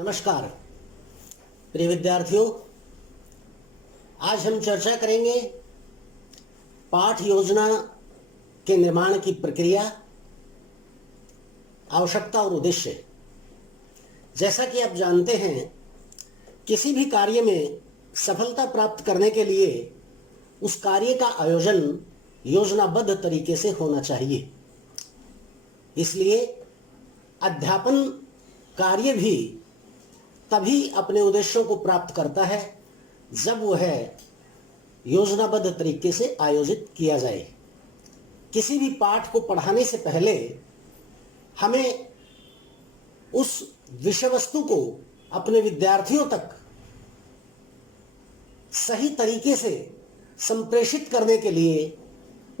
नमस्कार प्रिय विद्यार्थियों, आज हम चर्चा करेंगे पाठ योजना के निर्माण की प्रक्रिया, आवश्यकता और उद्देश्य। जैसा कि आप जानते हैं, किसी भी कार्य में सफलता प्राप्त करने के लिए उस कार्य का आयोजन योजनाबद्ध तरीके से होना चाहिए। इसलिए अध्यापन कार्य भी तभी अपने उद्देश्यों को प्राप्त करता है जब वह योजनाबद्ध तरीके से आयोजित किया जाए। किसी भी पाठ को पढ़ाने से पहले हमें उस विषय वस्तु को अपने विद्यार्थियों तक सही तरीके से संप्रेषित करने के लिए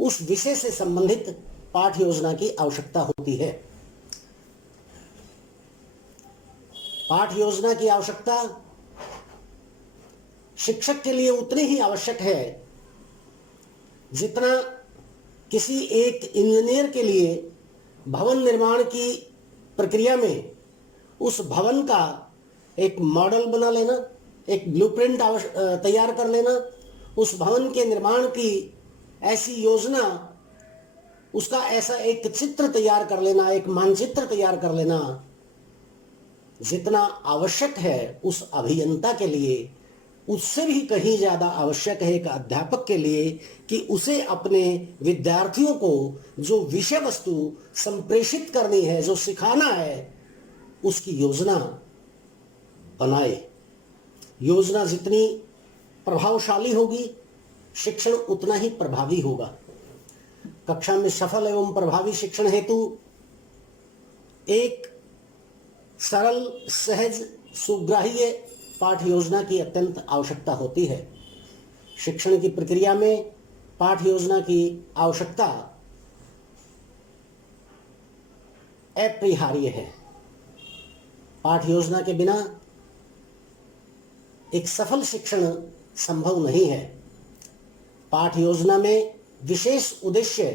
उस विषय से संबंधित पाठ योजना की आवश्यकता होती है। पाठ योजना की आवश्यकता शिक्षक के लिए उतनी ही आवश्यक है जितना किसी एक इंजीनियर के लिए भवन निर्माण की प्रक्रिया में उस भवन का एक मॉडल बना लेना, एक ब्लूप्रिंट तैयार कर लेना, उस भवन के निर्माण की ऐसी योजना, उसका ऐसा एक चित्र तैयार कर लेना, एक मानचित्र तैयार कर लेना, जितना आवश्यक है उस अभियंता के लिए, उससे भी कहीं ज़्यादा आवश्यक है एक अध्यापक के लिए कि उसे अपने विद्यार्थियों को जो विषय वस्तु संप्रेषित करनी है, जो सिखाना है, उसकी योजना बनाए। योजना जितनी प्रभावशाली होगी, शिक्षण उतना ही प्रभावी होगा। कक्षा में सफल एवं प्रभावी शिक्षण हेतु एक सरल, सहज, सुग्राह्य पाठ योजना की अत्यंत आवश्यकता होती है। शिक्षण की प्रक्रिया में पाठ योजना की आवश्यकता अपरिहार्य है। पाठ योजना के बिना एक सफल शिक्षण संभव नहीं है। पाठ योजना में विशेष उद्देश्य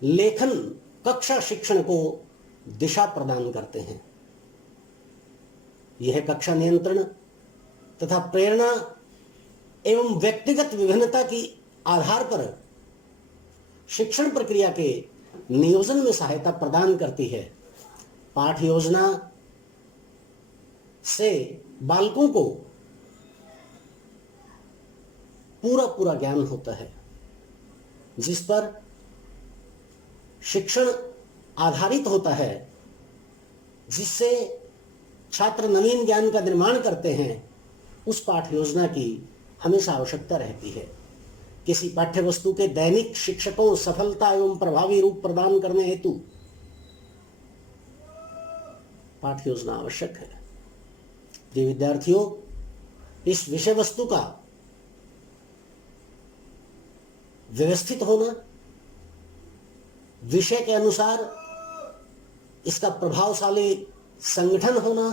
लेखन कक्षा शिक्षण को दिशा प्रदान करते हैं। यह कक्षा नियंत्रण तथा प्रेरणा एवं व्यक्तिगत विभिन्नता की आधार पर शिक्षण प्रक्रिया के नियोजन में सहायता प्रदान करती है। पाठ योजना से बालकों को पूरा ज्ञान होता है, जिस पर शिक्षण आधारित होता है, जिससे छात्र नवीन ज्ञान का निर्माण करते हैं। उस पाठ योजना की हमेशा आवश्यकता रहती है। किसी पाठ्य वस्तु के दैनिक शिक्षकों सफलता एवं प्रभावी रूप प्रदान करने हेतु पाठ योजना आवश्यक है। प्रिय विद्यार्थियों, इस विषय वस्तु का व्यवस्थित होना, विषय के अनुसार इसका प्रभावशाली संगठन होना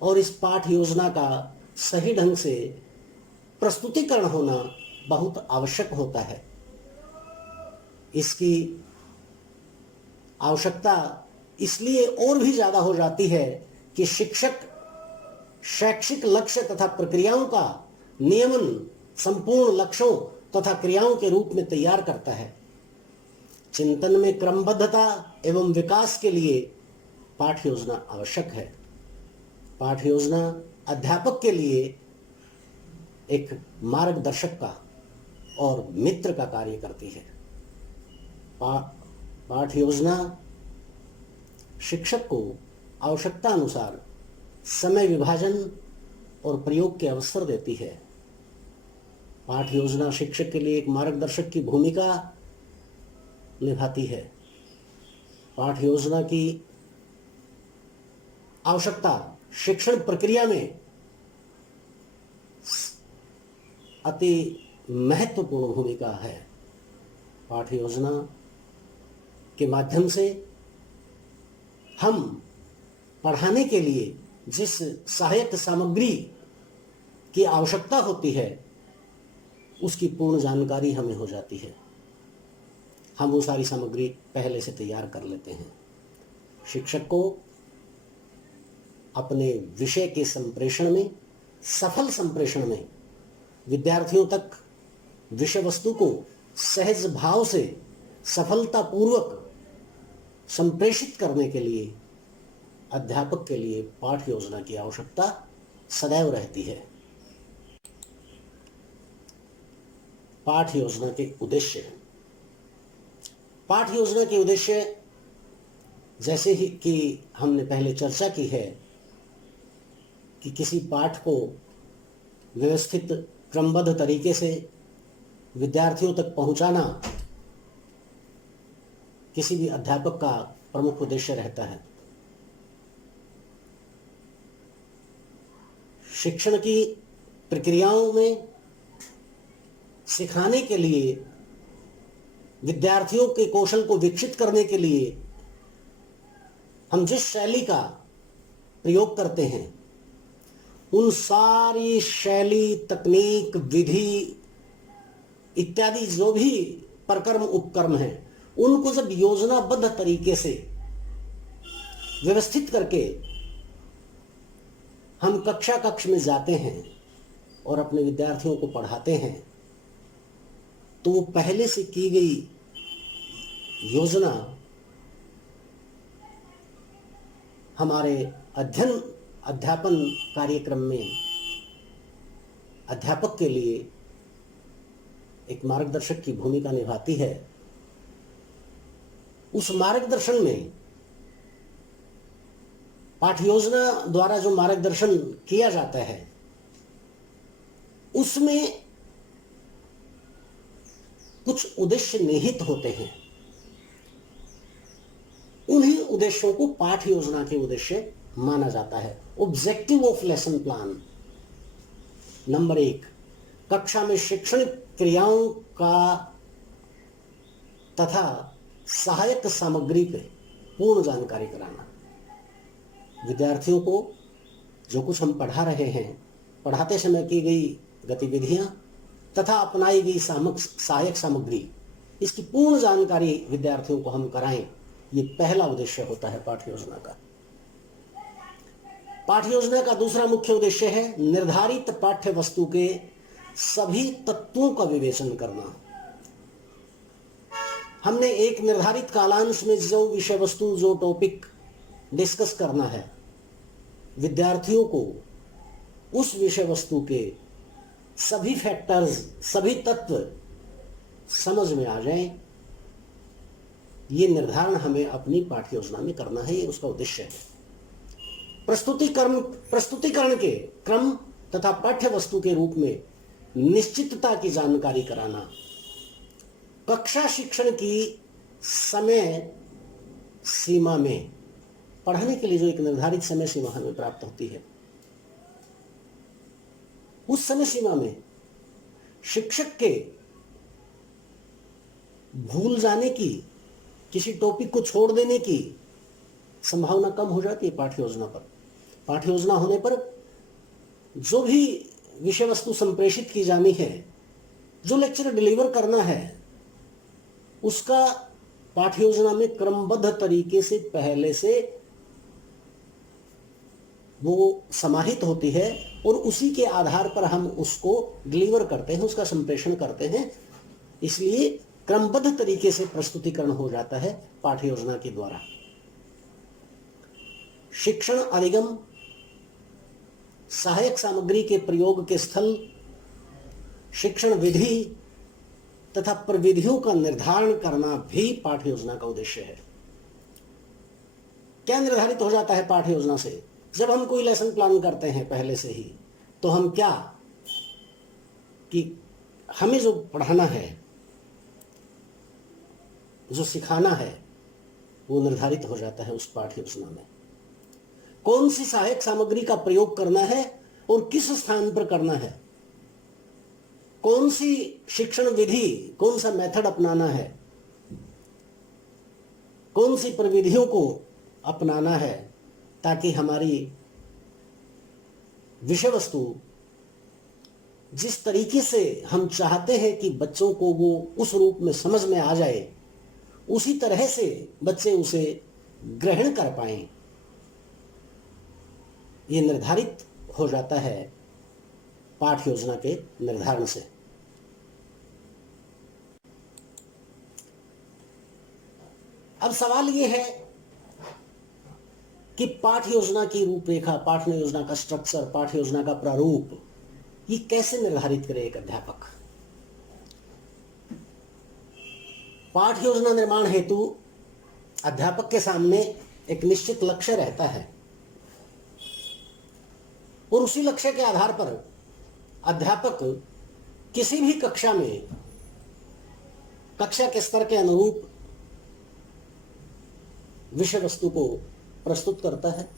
और इस पाठ योजना का सही ढंग से प्रस्तुतिकरण होना बहुत आवश्यक होता है। इसकी आवश्यकता इसलिए और भी ज़्यादा हो जाती है कि शिक्षक शैक्षिक लक्ष्य तथा प्रक्रियाओं का नियमन संपूर्ण लक्ष्यों तथा क्रियाओं के रूप में तैयार करता है। चिंतन में क्रमबद्धता एवं विकास के लिए पाठ योजना आवश्यक है। पाठ योजना अध्यापक के लिए एक मार्गदर्शक का और मित्र का कार्य करती है। पाठ योजना शिक्षक को आवश्यकता अनुसार समय विभाजन और प्रयोग के अवसर देती है। पाठ योजना शिक्षक के लिए एक मार्गदर्शक की भूमिका निभाती है। पाठ योजना की आवश्यकता शिक्षण प्रक्रिया में अति महत्वपूर्ण भूमिका है। पाठ योजना के माध्यम से हम पढ़ाने के लिए जिस सहायक सामग्री की आवश्यकता होती है, उसकी पूर्ण जानकारी हमें हो जाती है। हम वो सारी सामग्री पहले से तैयार कर लेते हैं। शिक्षक को अपने विषय के संप्रेषण में, सफल संप्रेषण में विद्यार्थियों तक विषय वस्तु को सहज भाव से सफलतापूर्वक संप्रेषित करने के लिए अध्यापक के लिए पाठ योजना की आवश्यकता सदैव रहती है। पाठ योजना के उद्देश्य। पाठ योजना के उद्देश्य जैसे ही कि हमने पहले चर्चा की है कि किसी पाठ को व्यवस्थित क्रमबद्ध तरीके से विद्यार्थियों तक पहुंचाना किसी भी अध्यापक का प्रमुख उद्देश्य रहता है। शिक्षण की प्रक्रियाओं में सिखाने के लिए, विद्यार्थियों के कौशल को विकसित करने के लिए हम जिस शैली का प्रयोग करते हैं, उन सारी शैली, तकनीक, विधि इत्यादि जो भी प्रकर्म उपकर्म हैं, उनको जब योजनाबद्ध तरीके से व्यवस्थित करके हम कक्षा कक्ष में जाते हैं और अपने विद्यार्थियों को पढ़ाते हैं, तो वो पहले से की गई योजना हमारे अध्यापन कार्यक्रम में अध्यापक के लिए एक मार्गदर्शक की भूमिका निभाती है। उस मार्गदर्शन में, पाठ योजना द्वारा जो मार्गदर्शन किया जाता है, उसमें कुछ उद्देश्य निहित होते हैं। उन्हीं उद्देश्यों को पाठ योजना के उद्देश्य माना जाता है। Objective of lesson plan. Number 1, कक्षा में शैक्षणिक क्रियाओं का तथा सहायक सामग्री की पूर्ण जानकारी कराना। विद्यार्थियों को जो कुछ हम पढ़ा रहे हैं, पढ़ाते समय की गई गतिविधियां तथा अपनाई गई सहायक सामग्री, इसकी पूर्ण जानकारी विद्यार्थियों को हम कराएं, ये पहला उद्देश्य होता है पाठ्य योजना का। पाठ्य योजना का दूसरा मुख्य उद्देश्य है निर्धारित पाठ्य वस्तु के सभी तत्वों का विवेचन करना। हमने एक निर्धारित कालांश में जो विषय वस्तु, जो टॉपिक डिस्कस करना है, विद्यार्थियों को उस विषय वस्तु के सभी फैक्टर्स, सभी तत्व समझ में आ जाएं, ये निर्धारण हमें अपनी पाठ्य योजना में करना है। ये उसका उद्देश्य है। प्रस्तुतिकरण के क्रम तथा पाठ्य वस्तु के रूप में निश्चितता की जानकारी कराना। कक्षा शिक्षण की समय सीमा में, पढ़ाने के लिए जो एक निर्धारित समय सीमा हमें प्राप्त होती है, उस समय सीमा में शिक्षक के भूल जाने की, किसी टॉपिक को छोड़ देने की संभावना कम हो जाती है पाठ्य योजना पर। पाठ्य योजना होने पर जो भी विषय वस्तु संप्रेषित की जानी है, जो लेक्चर डिलीवर करना है, उसका पाठ्य योजना में क्रमबद्ध तरीके से पहले से वो समाहित होती है और उसी के आधार पर हम उसको डिलीवर करते हैं, उसका संप्रेषण करते हैं। इसलिए क्रमबद्ध तरीके से प्रस्तुतिकरण हो जाता है पाठ्य योजना के द्वारा। शिक्षण अधिगम, सहायक सामग्री के प्रयोग के स्थल, शिक्षण विधि तथा प्रविधियों का निर्धारण करना भी पाठ्य योजना का उद्देश्य है। क्या निर्धारित हो जाता है पाठ्य योजना से? जब हम कोई लेसन प्लान करते हैं पहले से ही, तो हम क्या कि हमें जो पढ़ाना है, जो सिखाना है, वो निर्धारित हो जाता है उस पाठ्य योजना में। कौन सी सहायक सामग्री का प्रयोग करना है और किस स्थान पर करना है, कौन सी शिक्षण विधि, कौन सा मेथड अपनाना है, कौन सी प्रविधियों को अपनाना है, ताकि हमारी विषय वस्तु जिस तरीके से हम चाहते हैं कि बच्चों को वो उस रूप में समझ में आ जाए, उसी तरह से बच्चे उसे ग्रहण कर पाएं। ये निर्धारित हो जाता है पाठ योजना के निर्धारण से। अब सवाल ये है कि पाठ योजना की रूपरेखा, पाठ योजना का स्ट्रक्चर, पाठ योजना का प्रारूप ये कैसे निर्धारित करे एक अध्यापक। पाठ योजना निर्माण हेतु अध्यापक के सामने एक निश्चित लक्ष्य रहता है और उसी लक्ष्य के आधार पर अध्यापक किसी भी कक्षा में कक्षा के स्तर के अनुरूप विषय वस्तु को प्रस्तुत करता है।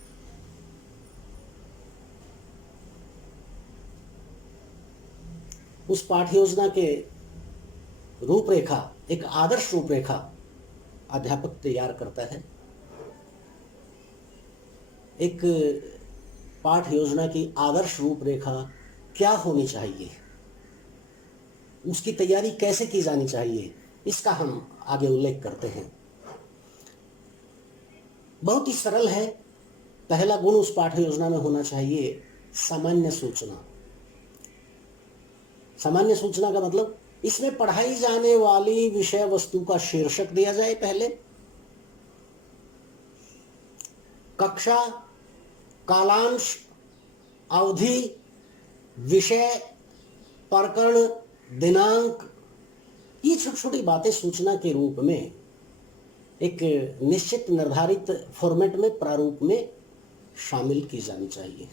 उस पाठ योजना के रूपरेखा, एक आदर्श रूपरेखा अध्यापक तैयार करता है। एक पाठ योजना की आदर्श रूपरेखा क्या होनी चाहिए, उसकी तैयारी कैसे की जानी चाहिए, इसका हम आगे उल्लेख करते हैं। बहुत ही सरल है। पहला गुण उस पाठ योजना में होना चाहिए सामान्य सूचना। सामान्य सूचना का मतलब इसमें पढ़ाई जाने वाली विषय वस्तु का शीर्षक दिया जाए, पहले कक्षा, कालांश, अवधि, विषय, प्रकरण, दिनांक, ये छोटी छोटी बातें सूचना के रूप में एक निश्चित निर्धारित फॉर्मेट में, प्रारूप में शामिल की जानी चाहिए।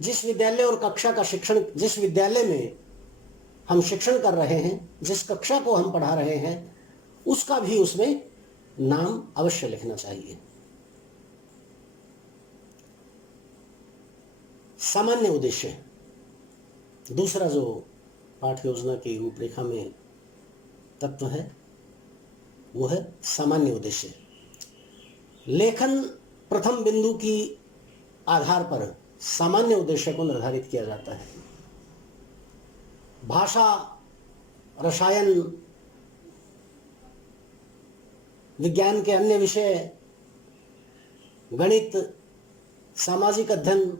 जिस विद्यालय और कक्षा का शिक्षण, जिस विद्यालय में हम शिक्षण कर रहे हैं, जिस कक्षा को हम पढ़ा रहे हैं, उसका भी उसमें नाम अवश्य लिखना चाहिए। सामान्य उद्देश्य, दूसरा जो पाठ योजना की रूपरेखा में तत्व है वो है सामान्य उद्देश्य। लेखन प्रथम बिंदु की आधार पर सामान्य उद्देश्य को निर्धारित किया जाता है। भाषा, रसायन, विज्ञान के अन्य विषय, गणित, सामाजिक अध्ययन,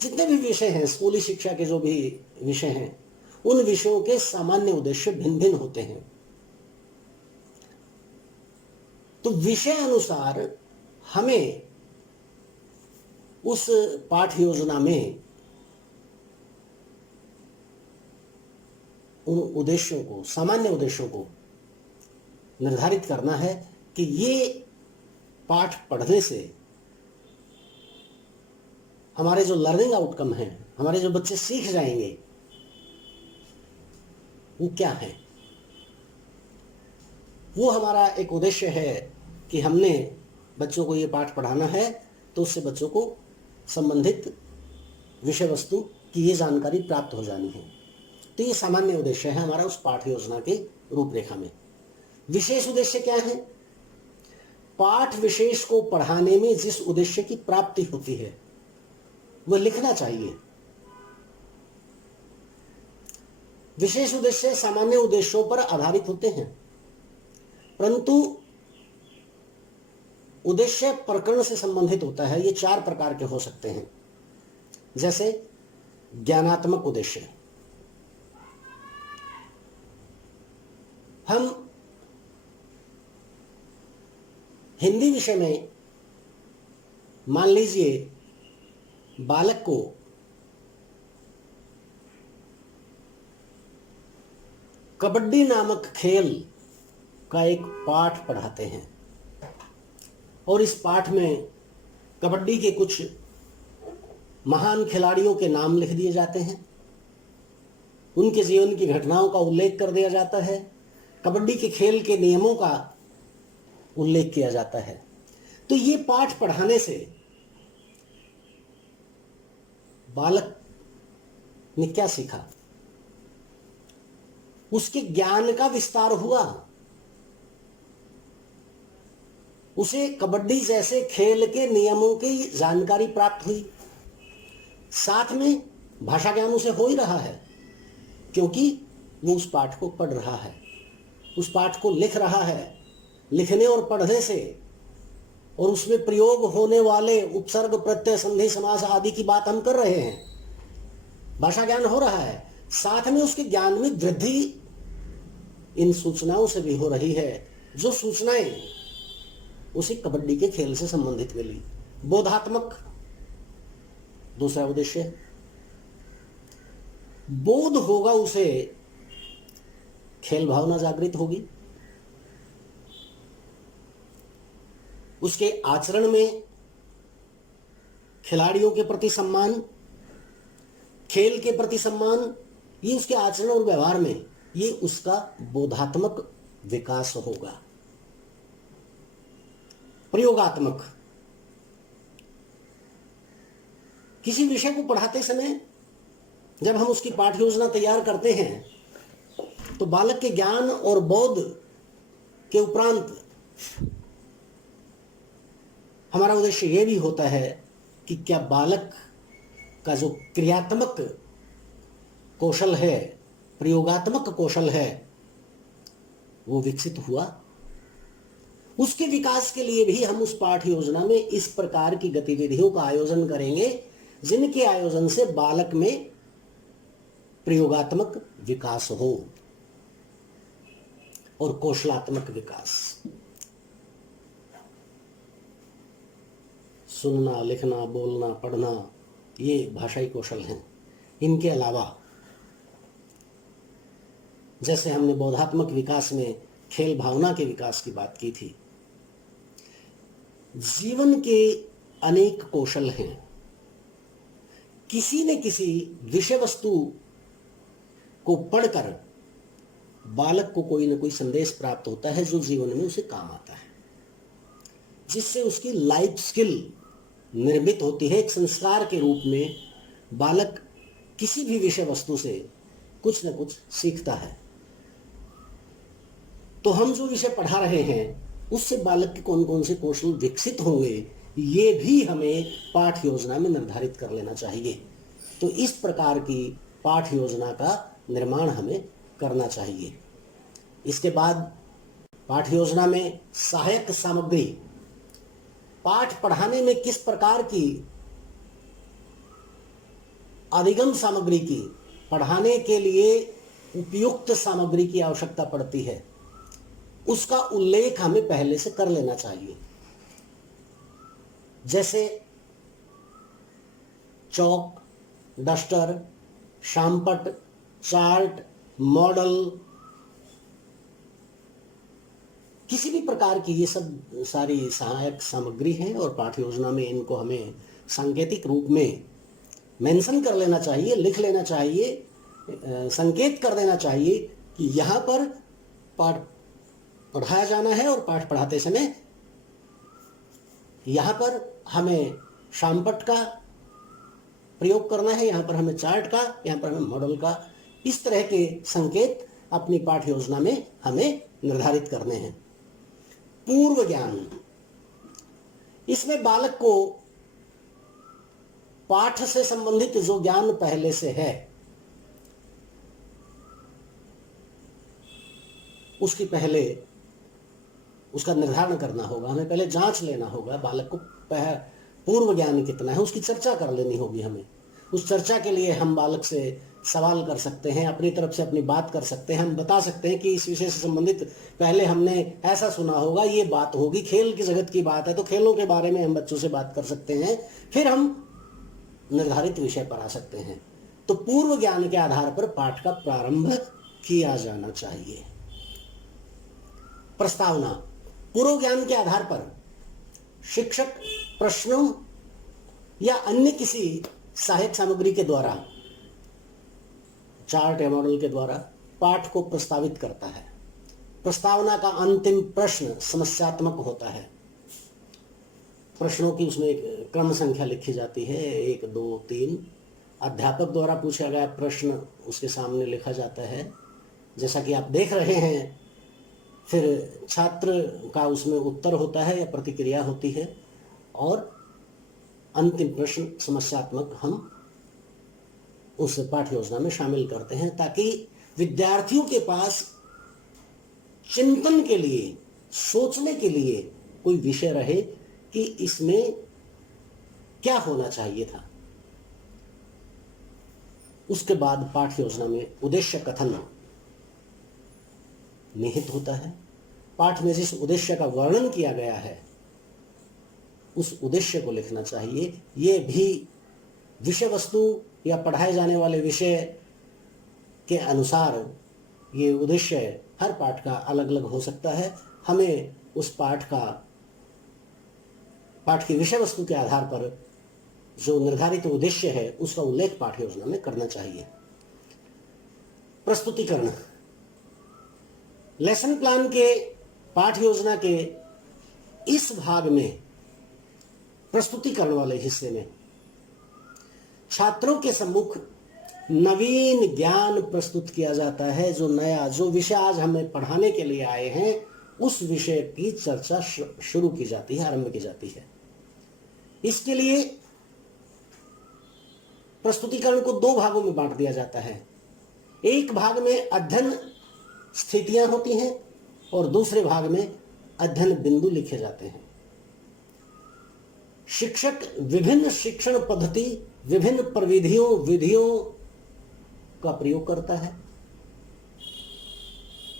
जितने भी विषय हैं, स्कूली शिक्षा के जो भी विषय हैं, उन विषयों के सामान्य उद्देश्य भिन्न भिन्न होते हैं। तो विषय अनुसार हमें उस पाठ योजना में उन उद्देश्यों को, सामान्य उद्देश्यों को निर्धारित करना है कि ये पाठ पढ़ने से हमारे जो लर्निंग आउटकम हैं, हमारे जो बच्चे सीख जाएंगे, वो क्या है। वो हमारा एक उद्देश्य है कि हमने बच्चों को ये पाठ पढ़ाना है तो उससे बच्चों को संबंधित विषय वस्तु की ये जानकारी प्राप्त हो जानी है। तो ये सामान्य उद्देश्य है हमारा उस पाठ योजना के रूपरेखा में। विशेष उद्देश्य क्या है? पाठ विशेष को पढ़ाने में जिस उद्देश्य की प्राप्ति होती है वह लिखना चाहिए। विशेष उद्देश्य सामान्य उद्देश्यों पर आधारित होते हैं, परंतु उद्देश्य प्रकरण से संबंधित होता है। ये 4 प्रकार के हो सकते हैं, जैसे ज्ञानात्मक उद्देश्य। हम हिंदी विषय में मान लीजिए बालक को कबड्डी नामक खेल का एक पाठ पढ़ाते हैं और इस पाठ में कबड्डी के कुछ महान खिलाड़ियों के नाम लिख दिए जाते हैं, उनके जीवन की घटनाओं का उल्लेख कर दिया जाता है, कबड्डी के खेल के नियमों का उल्लेख किया जाता है। तो ये पाठ पढ़ाने से बालक ने क्या सीखा? उसके ज्ञान का विस्तार हुआ, उसे कबड्डी जैसे खेल के नियमों की जानकारी प्राप्त हुई। साथ में भाषा ज्ञान उसे हो ही रहा है, क्योंकि वो उस पाठ को पढ़ रहा है, उस पाठ को लिख रहा है। लिखने और पढ़ने से और उसमें प्रयोग होने वाले उपसर्ग, प्रत्यय, संधि, समास आदि की बात हम कर रहे हैं, भाषा ज्ञान हो रहा है, साथ में उसके ज्ञान में वृद्धि इन सूचनाओं से भी हो रही है, जो सूचनाएं उसी कबड्डी के खेल से संबंधित मिली। बोधात्मक दूसरा उद्देश्य, बोध होगा उसे, खेल भावना जागृत होगी, उसके आचरण में खिलाड़ियों के प्रति सम्मान, खेल के प्रति सम्मान, ये उसके आचरण और व्यवहार में ये उसका बोधात्मक विकास होगा। प्रयोगात्मक, किसी विषय को पढ़ाते समय जब हम उसकी पाठ्य योजना तैयार करते हैं तो बालक के ज्ञान और बोध के उपरांत हमारा उद्देश्य यह भी होता है कि क्या बालक का जो क्रियात्मक कौशल है, प्रयोगात्मक कौशल है, वो विकसित हुआ। उसके विकास के लिए भी हम उस पाठ्य योजना में इस प्रकार की गतिविधियों का आयोजन करेंगे जिनके आयोजन से बालक में प्रयोगात्मक विकास हो और कौशलात्मक विकास। सुनना, लिखना, बोलना, पढ़ना, ये भाषाई कौशल हैं। इनके अलावा जैसे हमने बोधात्मक विकास में खेल भावना के विकास की बात की थी, जीवन के अनेक कौशल हैं। किसी न किसी विषय वस्तु को पढ़कर बालक को कोई न कोई संदेश प्राप्त होता है जो जीवन में उसे काम आता है, जिससे उसकी लाइफ स्किल निर्मित होती है। एक संस्कार के रूप में बालक किसी भी विषय वस्तु से कुछ न कुछ सीखता है। तो हम जो विषय पढ़ा रहे हैं उससे बालक के कौन कौन से कौशल विकसित होंगे, ये भी हमें पाठ योजना में निर्धारित कर लेना चाहिए। तो इस प्रकार की पाठ योजना का निर्माण हमें करना चाहिए। इसके बाद पाठ योजना में सहायक सामग्री, पाठ पढ़ाने में किस प्रकार की अधिगम सामग्री की, पढ़ाने के लिए उपयुक्त सामग्री की आवश्यकता पड़ती है, उसका उल्लेख हमें पहले से कर लेना चाहिए। जैसे चौक, डस्टर, शामपट, चार्ट, मॉडल, किसी भी प्रकार की ये सब सारी सहायक सामग्री हैं और पाठ्य योजना में इनको हमें सांकेतिक रूप में मेंशन कर लेना चाहिए, लिख लेना चाहिए, संकेत कर देना चाहिए कि यहाँ पर पाठ पढ़ाया जाना है और पाठ पढ़ाते समय यहाँ पर हमें शामपट का प्रयोग करना है, यहाँ पर हमें चार्ट का, यहाँ पर हमें मॉडल का, इस तरह के संकेत अपनी पाठ्य योजना में हमें निर्धारित करने हैं। पूर्व ज्ञान, इसमें बालक को पाठ से संबंधित जो ज्ञान पहले से है उसकी पहले उसका निर्धारण करना होगा। हमें पहले जांच लेना होगा बालक को पूर्व ज्ञान कितना है, उसकी चर्चा कर लेनी होगी हमें। उस चर्चा के लिए हम बालक से सवाल कर सकते हैं, अपनी तरफ से अपनी बात कर सकते हैं। हम बता सकते हैं कि इस विषय से संबंधित पहले हमने ऐसा सुना होगा, ये बात होगी, खेल की जगत की बात है तो खेलों के बारे में हम बच्चों से बात कर सकते हैं, फिर हम निर्धारित विषय पर आ सकते हैं। तो पूर्व ज्ञान के आधार पर पाठ का प्रारंभ किया जाना चाहिए। प्रस्तावना, पूर्व ज्ञान के आधार पर शिक्षक प्रश्नों या अन्य किसी सहायक सामग्री के द्वारा, चार्ट या मॉडल के द्वारा पाठ को प्रस्तावित करता है। प्रस्तावना का अंतिम प्रश्न समस्यात्मक होता है। प्रश्नों की उसमें एक क्रम संख्या लिखी जाती है, 1, 2, 3। अध्यापक द्वारा पूछा गया प्रश्न उसके सामने लिखा जाता है, जैसा कि आप देख रहे हैं। फिर छात्र का उसमें उत्तर होता है या प्रतिक्रिया होती है, और अंतिम प्रश्न समस्यात्मक हम उस पाठ्य योजना में शामिल करते हैं, ताकि विद्यार्थियों के पास चिंतन के लिए, सोचने के लिए कोई विषय रहे कि इसमें क्या होना चाहिए था। उसके बाद पाठ योजना में उद्देश्य कथन निहित होता है। पाठ में जिस उद्देश्य का वर्णन किया गया है उस उद्देश्य को लिखना चाहिए। ये भी विषय वस्तु या पढ़ाए जाने वाले विषय के अनुसार ये उद्देश्य हर पाठ का अलग अलग हो सकता है। हमें उस पाठ की विषय वस्तु के आधार पर जो निर्धारित उद्देश्य है उसका उल्लेख पाठ योजना में करना चाहिए। प्रस्तुतिकरण, लेसन प्लान के पाठ योजना के इस भाग में प्रस्तुतिकरण वाले हिस्से में छात्रों के सम्मुख नवीन ज्ञान प्रस्तुत किया जाता है। जो विषय आज हमें पढ़ाने के लिए आए हैं उस विषय की चर्चा शुरू की जाती है, आरंभ की जाती है। इसके लिए प्रस्तुतिकरण को दो भागों में बांट दिया जाता है। एक भाग में अध्ययन स्थितियां होती हैं और दूसरे भाग में अध्ययन बिंदु लिखे जाते हैं। शिक्षक विभिन्न शिक्षण पद्धति, विभिन्न विधियों का प्रयोग करता है।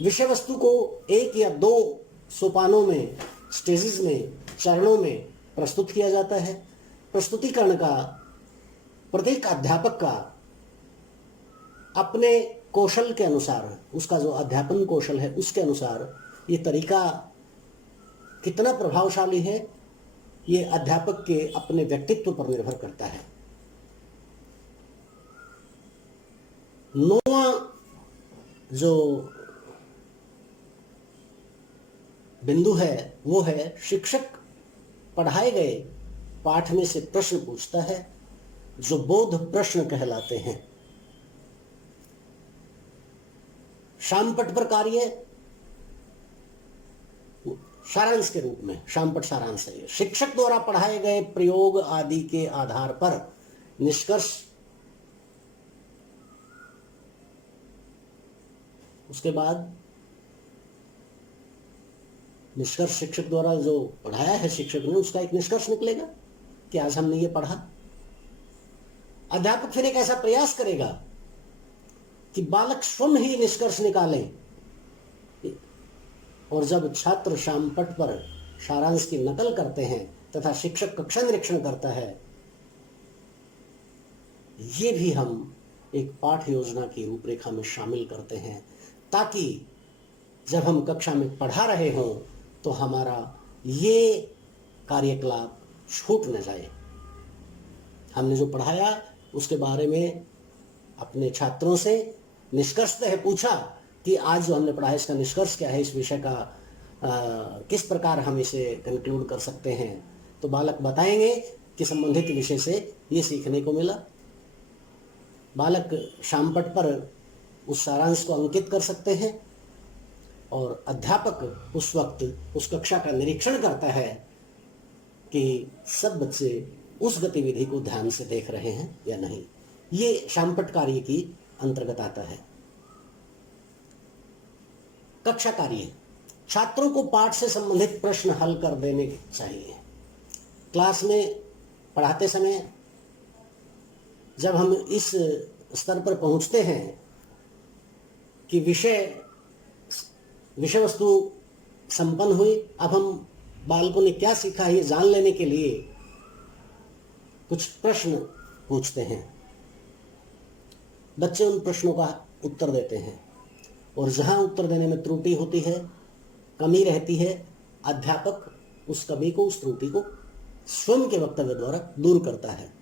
विषय वस्तु को एक या दो सोपानों में, स्टेजेस में, चरणों में प्रस्तुत किया जाता है। प्रस्तुतिकरण का प्रत्येक अध्यापक का अपने कौशल के अनुसार, उसका जो अध्यापन कौशल है उसके अनुसार ये तरीका कितना प्रभावशाली है, ये अध्यापक के अपने व्यक्तित्व पर निर्भर करता है। 9वां जो बिंदु है वो है शिक्षक पढ़ाए गए पाठ में से प्रश्न पूछता है जो बोध प्रश्न कहलाते हैं। शामपट पर कार्य सारांश के रूप में, शामपट सारांश है। शिक्षक द्वारा पढ़ाए गए प्रयोग आदि के आधार पर निष्कर्ष, उसके बाद निष्कर्ष शिक्षक द्वारा जो पढ़ाया है शिक्षक ने उसका एक निष्कर्ष निकलेगा कि आज हमने ये पढ़ा। अध्यापक फिर एक ऐसा प्रयास करेगा कि बालक स्वयं ही निष्कर्ष निकालें, और जब छात्र शामपट पर सारांश की नकल करते हैं तथा शिक्षक कक्षा निरीक्षण करता है, ये भी हम एक पाठ योजना की रूपरेखा में शामिल करते हैं ताकि जब हम कक्षा में पढ़ा रहे हों तो हमारा ये कार्यकलाप छूट न जाए। हमने जो पढ़ाया उसके बारे में अपने छात्रों से निष्कर्षतः पूछा कि आज जो हमने पढ़ा है इसका निष्कर्ष क्या है, इस विषय का किस प्रकार हम इसे कंक्लूड कर सकते हैं। तो बालक बताएंगे कि संबंधित विषय से ये सीखने को मिला। बालक शामपट पर उस सारांश को अंकित कर सकते हैं और अध्यापक उस वक्त उस कक्षा का निरीक्षण करता है कि सब बच्चे उस गतिविधि को ध्यान से देख रहे हैं या नहीं। ये शामपट कार्य की अंतर्गत आता है। कक्षा कार्य, छात्रों को पाठ से संबंधित प्रश्न हल कर देने चाहिए। क्लास में पढ़ाते समय जब हम इस स्तर पर पहुंचते हैं कि विषय वस्तु संपन्न हुई, अब हम बालकों ने क्या सीखा है ये जान लेने के लिए कुछ प्रश्न पूछते हैं। बच्चे उन प्रश्नों का उत्तर देते हैं और जहां उत्तर देने में त्रुटि होती है, कमी रहती है, अध्यापक उस कमी को, उस त्रुटि को स्वयं के वक्तव्य द्वारा दूर करता है।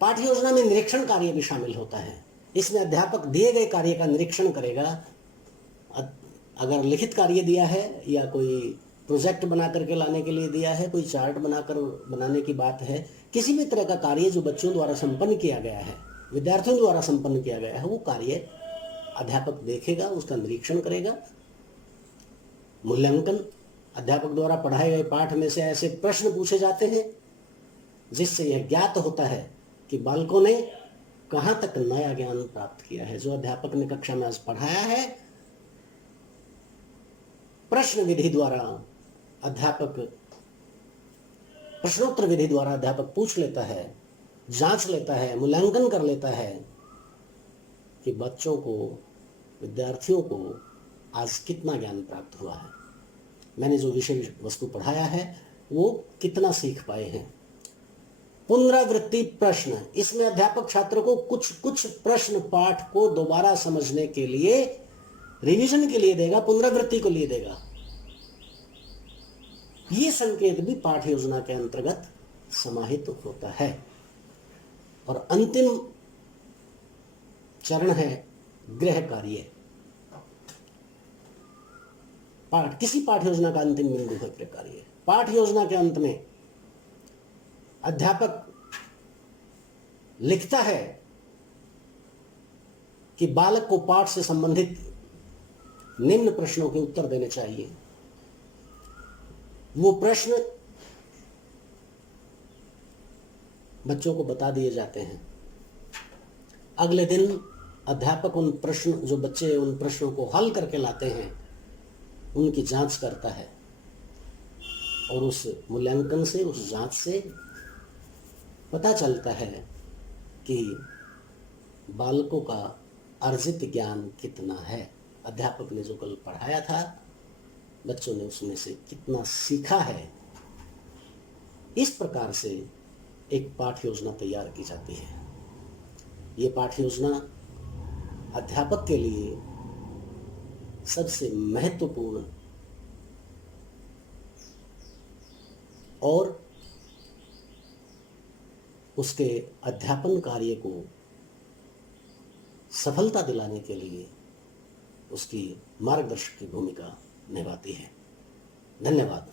पाठ योजना में निरीक्षण कार्य भी शामिल होता है। इसमें अध्यापक दिए गए कार्य का निरीक्षण करेगा। अगर लिखित कार्य दिया है या कोई प्रोजेक्ट बना करके लाने के लिए दिया है, कोई चार्ट बनाने की बात है, किसी भी तरह का कार्य जो बच्चों द्वारा संपन्न किया गया है, विद्यार्थियों द्वारा संपन्न किया गया है, वो कार्य अध्यापक देखेगा, उसका निरीक्षण करेगा। मूल्यांकन, अध्यापक द्वारा पढ़ाए गए पाठ में से ऐसे प्रश्न पूछे जाते हैं जिससे यह ज्ञात होता है कि बालकों ने कहां तक नया ज्ञान प्राप्त किया है। जो अध्यापक ने कक्षा में आज पढ़ाया है, प्रश्न विधि द्वारा अध्यापक प्रश्नोत्तर विधि द्वारा अध्यापक पूछ लेता है, जांच लेता है, मूल्यांकन कर लेता है कि बच्चों को, विद्यार्थियों को आज कितना ज्ञान प्राप्त हुआ है, मैंने जो विषय वस्तु पढ़ाया है वो कितना सीख पाए हैं। पुनरावृत्ति प्रश्न, इसमें अध्यापक छात्र को कुछ कुछ प्रश्न पाठ को दोबारा समझने के लिए, रिवीजन के लिए देगा, पुनरावृत्ति को लिए देगा। ये संकेत भी पाठ योजना के अंतर्गत समाहित होता है। और अंतिम चरण है गृह कार्य। किसी पाठ योजना का अंतिम बिंदु है गृह कार्य। पाठ योजना के अंत में अध्यापक लिखता है कि बालक को पाठ से संबंधित निम्न प्रश्नों के उत्तर देने चाहिए। वो प्रश्न बच्चों को बता दिए जाते हैं। अगले दिन अध्यापक उन प्रश्न, जो बच्चे उन प्रश्नों को हल करके लाते हैं, उनकी जांच करता है और उस मूल्यांकन से, उस जांच से पता चलता है कि बालकों का अर्जित ज्ञान कितना है। अध्यापक ने जो कल पढ़ाया था, बच्चों ने उसमें से कितना सीखा है। इस प्रकार से एक पाठ योजना तैयार की जाती है। ये पाठ योजना अध्यापक के लिए सबसे महत्वपूर्ण और उसके अध्यापन कार्य को सफलता दिलाने के लिए उसकी मार्गदर्शक की भूमिका निभाती है। धन्यवाद।